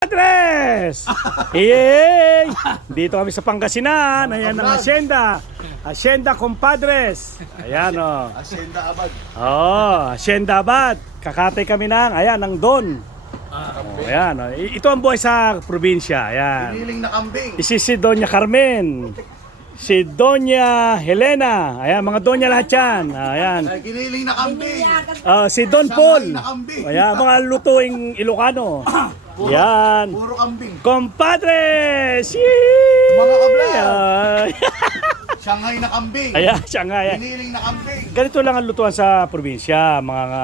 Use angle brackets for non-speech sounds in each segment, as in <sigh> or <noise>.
Padres! <laughs> Yay! Dito kami sa Pangasinan. Ayan ang Hacienda. Hacienda Compadres. Ayan o. Oh. Asyenda Abad. Oh, Hacienda Abad. Kakatay kami ng, ayan, ng Don. Oh, ayan. Oh. Ito ang buhay sa probinsya. Ayan. Piniling na kambing. Isi si Doña Carmen. Si Doña Helena. Ayan, mga Doña lahat yan. Ayan. Ay, Giniling na kambing. Ah, si Don Paul. Ayan, mga lutuing Ilocano. <coughs> Yan. Puro kambing. Compadres! Mga kabla. Ay, <laughs> Shanghai na kambing. Ayan. Ayan. Giniling na kambing. Ganito lang ang lutuan sa probinsya, mga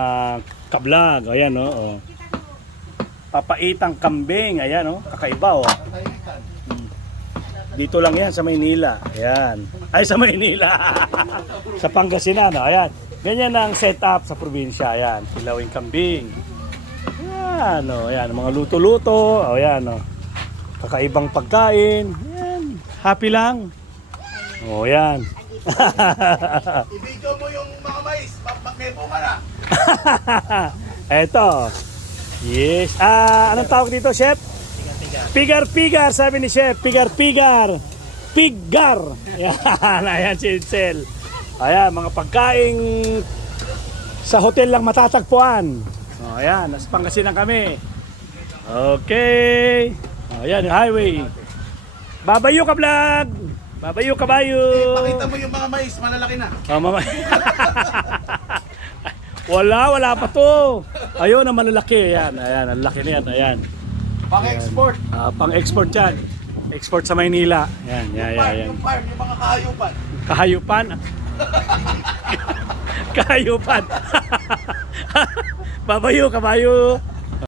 kablag. Ayan, no? Oh. Papaitang kambing. Ayan, no? Kakaiba, oh. Tahimikan. Dito lang yan sa Maynila. Ayan. Ay, sa Maynila. <laughs> sa Pangasinan, oh. Ayan. Ganyan ang setup sa probinsya. Ayan. Pilawing kambing. Ayan, oh. Ayan. Mga luto-luto. Oh, ayan, oh. Kakaibang pagkain. Ayan. Happy lang. Oh, ayan. <laughs> I-video mo yung mga mais. Ma- ma- May bunga na. <laughs> Eto. Yes. Ah, anong tawag dito, chef? Pigar-pigar, sabi ni chef. Pigar-pigar. Pigar. <laughs> Ayan, ayan Itzel. Ayan, mga pagkaing sa hotel lang matatagpuan. O, ayan, nasa Pangasinan kami. Okay. O, ayan, yung highway. Babayo ka, vlog. Babayo ka, bayo. Pakita mo yung mga mais. Malalaki na. Oh, mama. <laughs> wala, wala pa to. Ayun, ang malalaki. Ayan, ayan, ang laki na yan. Ayan. Pang-export. Ah, pang-export yan. Export sa Maynila. Ayan, yan, yan, Farm, yan. yung farm, yung mga kahayupan. Kahayupan. <laughs> Kahayupan. <laughs> Babayo, kabayo.